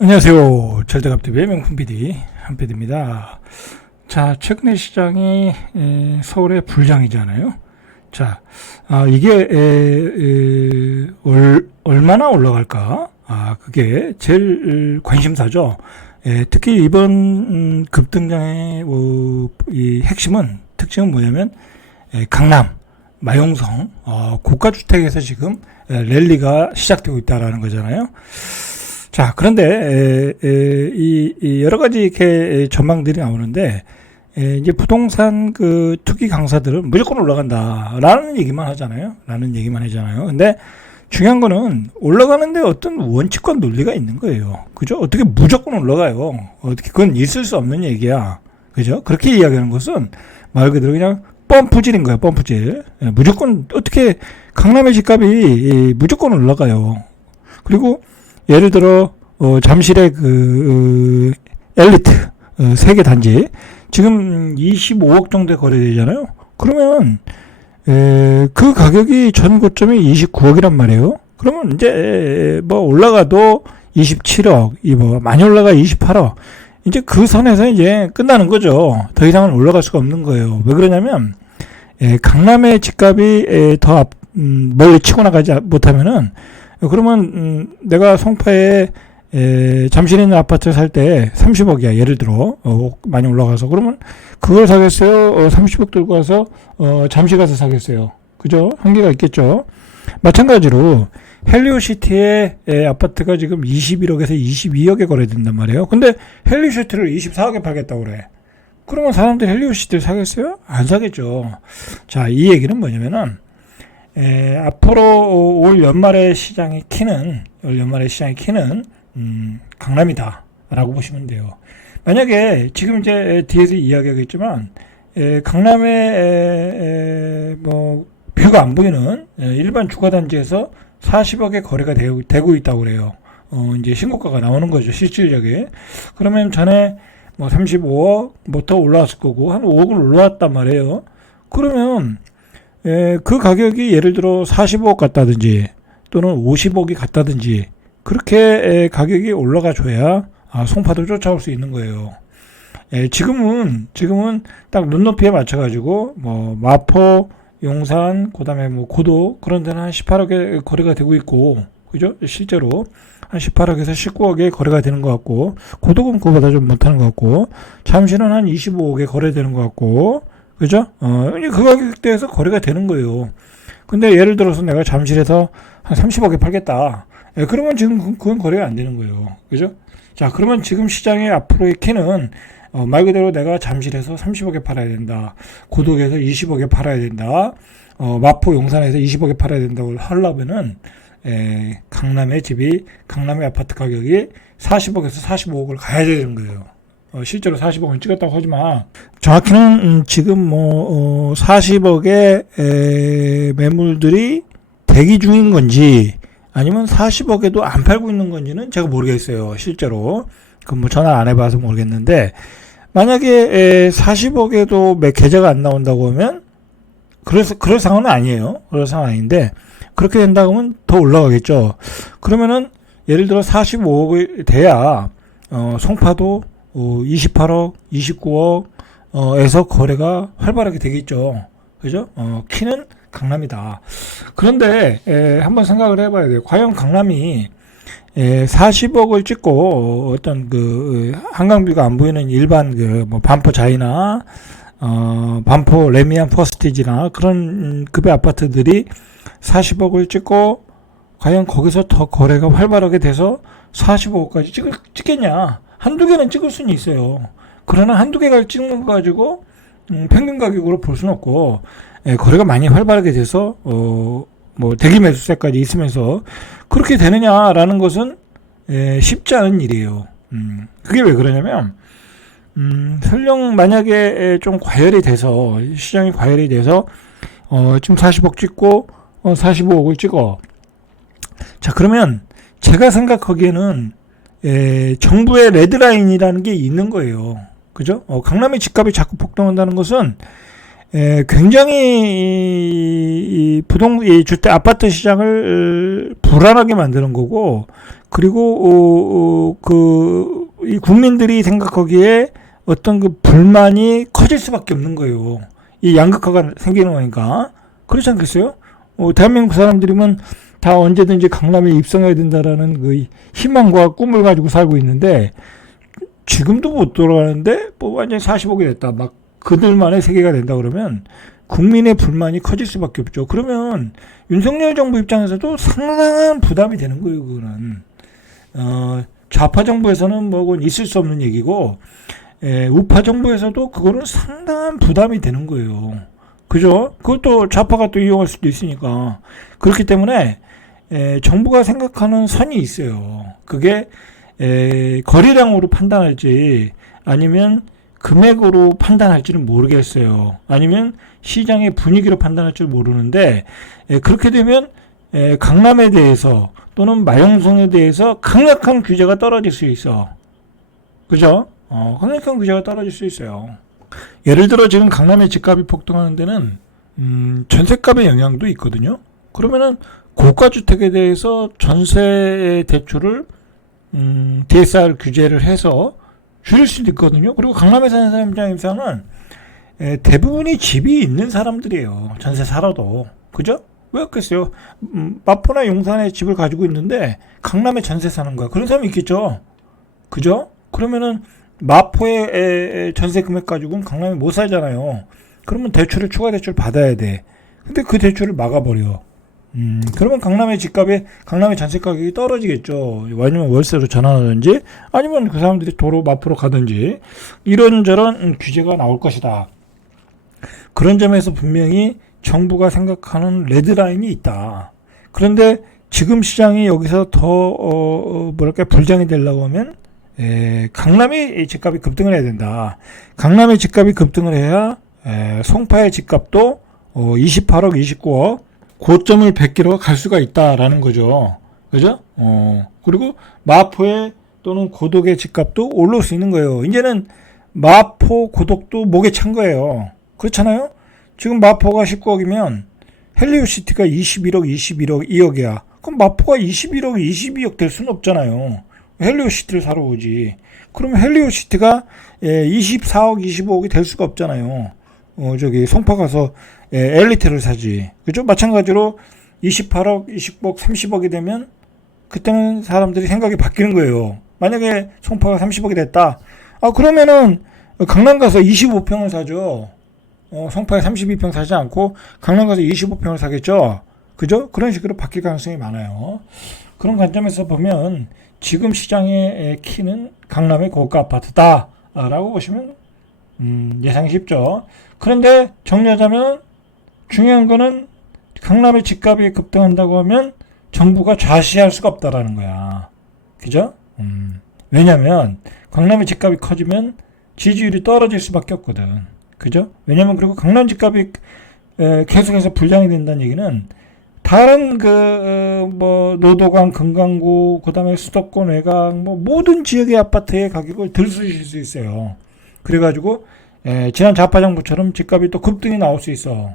안녕하세요. 절대갑TV의 명품 PD 한PD입니다. 자, 최근에 시장이 서울의 불장이잖아요. 자, 이게 얼마나 올라갈까? 그게 제일 관심사죠. 특히 이번 급등장의 이 핵심은 특징은 뭐냐면 강남, 마용성, 고가주택에서 지금 랠리가 시작되고 있다라는 거잖아요. 자, 그런데 이 여러 가지 이렇게 전망들이 나오는데 이제 부동산 그 투기 강사들은 무조건 올라간다라는 얘기만 하잖아요. 근데 중요한 거는 올라가는데 어떤 원칙과 논리가 있는 거예요. 그죠? 어떻게 무조건 올라가요? 어떻게 그건 있을 수 없는 얘기야. 그죠? 그렇게 이야기하는 것은 말 그대로 그냥 펌프질인 거야. 펌프질. 무조건 어떻게 강남의 집값이 무조건 올라가요. 그리고 예를 들어 잠실의 그 엘리트 세계 단지 지금 25억 정도에 거래되잖아요. 그러면 그 가격이 전 고점이 29억이란 말이에요. 그러면 이제 뭐 올라가도 27억, 뭐 많이 올라가 28억. 이제 그 선에서 이제 끝나는 거죠. 더 이상은 올라갈 수가 없는 거예요. 왜 그러냐면 강남의 집값이 더 멀리 치고 나가지 못하면은 그러면 내가 송파에 잠실에 있는 아파트 살 때 30억이야. 예를 들어 많이 올라가서 그러면 그걸 사겠어요? 30억 들고 와서 잠실 가서 사겠어요? 그죠? 한계가 있겠죠. 마찬가지로 헬리오시티의 아파트가 지금 21억에서 22억에 거래된단 말이에요. 근데 헬리오시티를 24억에 팔겠다고 그래. 그러면 사람들이 헬리오시티를 사겠어요? 안 사겠죠. 자, 이 얘기는 뭐냐면은 앞으로 올 연말의 시장의 키는 강남이다라고 보시면 돼요. 만약에 지금 이제 뒤에서 이야기하겠지만 강남에 뭐 뷰가 안 보이는 일반 주거단지에서 40억의 거래가 되고 있다고 그래요. 이제 신고가가 나오는 거죠, 실질적인. 그러면 전에 뭐 35억부터 올라왔을 거고 한 5억은 올라왔단 말이에요. 그러면 그 가격이 예를 들어 45억 같다든지 또는 50억이 같다든지 그렇게 가격이 올라가 줘야 송파도 쫓아올 수 있는 거예요. 지금은 딱 눈높이에 맞춰가지고 뭐 마포, 용산, 그다음에 뭐 고도 그런 데는 한 18억에 거래가 되고 있고, 그죠? 실제로 한 18억에서 19억에 거래가 되는 것 같고, 고도는 그거보다 좀 못하는 것 같고, 잠실은 한 25억에 거래되는 것 같고, 그죠? 그 가격대에서 거래가 되는 거예요. 근데 예를 들어서 내가 잠실에서 한 30억에 팔겠다. 그러면 지금 그건 거래가 안 되는 거예요. 그죠? 자, 그러면 지금 시장의 앞으로의 키는 말 그대로 내가 잠실에서 30억에 팔아야 된다. 고덕에서 20억에 팔아야 된다. 마포 용산에서 20억에 팔아야 된다고 하려면은 강남의 아파트 가격이 40억에서 45억을 가야 되는 거예요. 실제로 40억을 찍었다고 하지만 정확히는 지금 뭐 40억의 매물들이 대기 중인 건지 아니면 40억에도 안 팔고 있는 건지는 제가 모르겠어요. 실제로 그건 뭐 전화 안 해봐서 모르겠는데, 만약에 40억에도 몇 계좌가 안 나온다고 하면 그럴 상황은 아니에요. 그럴 상황은 아닌데, 그렇게 된다고 하면 더 올라가겠죠. 그러면은 예를 들어 45억이 돼야 송파도 28억, 29억 에서 거래가 활발하게 되겠죠. 그죠? 키는 강남이다. 그런데 한번 생각을 해봐야 돼요. 과연 강남이 40억을 찍고 어떤 그 한강뷰가 안 보이는 일반 그 뭐 반포 자이나 반포 레미안 퍼스티지나 그런 급의 아파트들이 40억을 찍고 과연 거기서 더 거래가 활발하게 돼서 45억까지 찍겠냐? 한두 개는 찍을 수는 있어요. 그러나 한두 개가 찍는 거 가지고 평균 가격으로 볼 수는 없고, 거래가 많이 활발하게 돼서 뭐 대기 매수세까지 있으면서 그렇게 되느냐라는 것은 쉽지 않은 일이에요. 그게 왜 그러냐면 설령 만약에 좀 과열이 돼서 시장이 과열이 돼서 지금 40억 찍고 45억을 찍어. 자, 그러면 제가 생각하기에는 정부의 레드라인이라는 게 있는 거예요. 그죠? 강남의 집값이 자꾸 폭등한다는 것은 굉장히 이 주택 아파트 시장을 불안하게 만드는 거고, 그리고 이 국민들이 생각하기에 어떤 그 불만이 커질 수밖에 없는 거예요. 이 양극화가 생기는 거니까. 그렇지 않겠어요? 대한민국 사람들이면 다 언제든지 강남에 입성해야 된다라는 그 희망과 꿈을 가지고 살고 있는데, 지금도 못 돌아가는데 뭐 완전히 45개 됐다, 막 그들만의 세계가 된다 그러면 국민의 불만이 커질 수밖에 없죠. 그러면 윤석열 정부 입장에서도 상당한 부담이 되는 거예요. 그거는 좌파 정부에서는 뭐 그건 있을 수 없는 얘기고, 우파 정부에서도 그거는 상당한 부담이 되는 거예요. 그죠? 그것도 좌파가 또 이용할 수도 있으니까. 그렇기 때문에 정부가 생각하는 선이 있어요. 그게 거래량으로 판단할지 아니면 금액으로 판단할지는 모르겠어요. 아니면 시장의 분위기로 판단할지 모르는데, 그렇게 되면 강남에 대해서 또는 마용성에 대해서 강력한 규제가 떨어질 수 있어. 그죠? 강력한 규제가 떨어질 수 있어요. 예를 들어 지금 강남의 집값이 폭등하는 데는 전세값의 영향도 있거든요. 그러면은 고가주택에 대해서 전세 대출을 DSR 규제를 해서 줄일 수도 있거든요. 그리고 강남에 사는 사람 입장에서는 대부분이 집이 있는 사람들이에요. 전세 살아도. 그죠? 왜 없겠어요? 마포나 용산에 집을 가지고 있는데 강남에 전세 사는 거야. 그런 사람이 있겠죠. 그죠? 그러면은 마포의 전세 금액 가지고는 강남에 못 살잖아요. 그러면 대출을 추가 대출 받아야 돼. 근데 그 대출을 막아버려. 그러면 강남의 집값에 강남의 전세 가격이 떨어지겠죠. 아니면 월세로 전환하든지 아니면 그 사람들이 도로 마포로 가든지 이런저런 규제가 나올 것이다. 그런 점에서 분명히 정부가 생각하는 레드라인이 있다. 그런데 지금 시장이 여기서 더 뭐랄까 불장이 되려고 하면 강남의 집값이 급등을 해야 된다. 강남의 집값이 급등을 해야 송파의 집값도 28억, 29억 고점을 뵙기로 갈 수가 있다라는 거죠. 그죠? 그리고 마포의 또는 고덕의 집값도 올라올 수 있는 거예요. 이제는 마포, 고덕도 목에 찬 거예요. 그렇잖아요? 지금 마포가 19억이면 헬리오시티가 21억, 21억, 2억이야. 그럼 마포가 21억, 22억 될 수는 없잖아요. 헬리오시티를 사러 오지. 그러면 헬리오시티가 24억, 25억이 될 수가 없잖아요. 저기 송파 가서 엘리트를 사지. 그죠? 마찬가지로 28억, 20억, 30억이 되면 그때는 사람들이 생각이 바뀌는 거예요. 만약에 송파가 30억이 됐다. 그러면은 강남 가서 25평을 사죠. 송파에 32평 사지 않고 강남 가서 25평을 사겠죠. 그죠? 그런 식으로 바뀔 가능성이 많아요. 그런 관점에서 보면 지금 시장의 키는 강남의 고가 아파트다 라고 보시면 예상이 쉽죠. 그런데 정리하자면 중요한 거는 강남의 집값이 급등한다고 하면 정부가 좌시할 수가 없다라는 거야. 그죠? 왜냐면 강남의 집값이 커지면 지지율이 떨어질 수밖에 없거든. 그죠? 왜냐면 그리고 강남 집값이 계속해서 불장이 된다는 얘기는 다른 노도강, 금강구, 그 다음에 수도권 외곽, 모든 지역의 아파트의 가격을 들쑤실 수 있어요. 그래가지고, 지난 좌파 정부처럼 집값이 또 급등이 나올 수 있어.